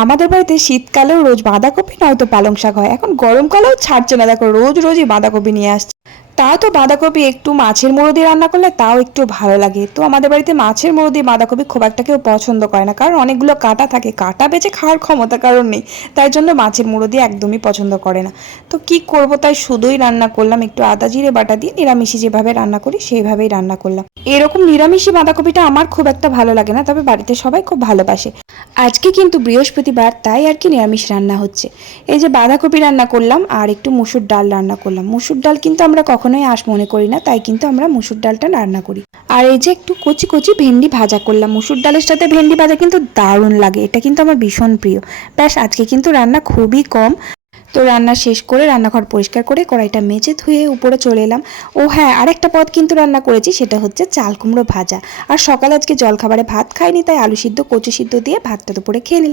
আমাদের বাড়িতে শীতকালেও রোজ বাঁধাকপি নয়তো পালং শাক হয়। এখন গরমকালেও ছাড়ছে না। দেখো, রোজ রোজই বাঁধাকপি নিয়ে আসছে। তাও তো বাঁধাকপি একটু মাছের মুড়ো দিয়ে রান্না করলে তাও একটু ভালো লাগে। তো আমাদের বাড়িতে মাছের মুড়ো দিয়ে বাঁধাকপি খুব একটা কেউ পছন্দ করে না। কারণ অনেকগুলো কাটা থাকে। কাটা বেঁচে খাওয়ার ক্ষমতা কারণ নেই। তাই জন্য মাছের মুড়ো দিয়ে একদমই পছন্দ করে না। তো কি করব? তাই শুধুই রান্না করলাম। একটু আদা, জিরে, বাটা দিয়ে নিরামিষি যেভাবে রান্না করি, সেইভাবেই রান্না করলাম। এরকম নিরামিষি বাঁধাকপিটা আমার খুব একটা ভালো লাগে না। তবে বাড়িতে সবাই খুব ভালোবাসে। আজকে কিন্তু বৃহস্পতিবার, তাই আর কি নিরামিষ রান্না হচ্ছে। এই যে বাঁধাকপি রান্না করলাম আর একটু মুসুর ডাল রান্না করলাম। মুসুর ডাল কিন্তু আমরা কখনোই আঁশ মনে করি না, তাই কিন্তু আমরা মুসুর ডালটা রান্না করি। আর এই যে একটু কচি কচি ভেন্ডি ভাজা করলাম, মুসুর ডালের সাথে ভেন্ডি ভাজা কিন্তু দারুণ লাগে, এটা কিন্তু আমার ভীষণ প্রিয়। ব্যাস, আজকে কিন্তু রান্না খুবই কম। তো রান্না শেষ করে রান্নাঘর পরিষ্কার করে কড়াইটা মেজে ধুয়ে উপরে চলে এলাম। ও হ্যাঁ আরেকটা পদ কিন্তু রান্না করেছি, সেটা হচ্ছে চাল কুমড়ো ভাজা। আর সকালে আজকে জলখাবারে ভাত খাইনি, তাই আলু সিদ্ধ, কচু সিদ্ধ দিয়ে ভাতটা দুপুরে খেয়ে নিলাম।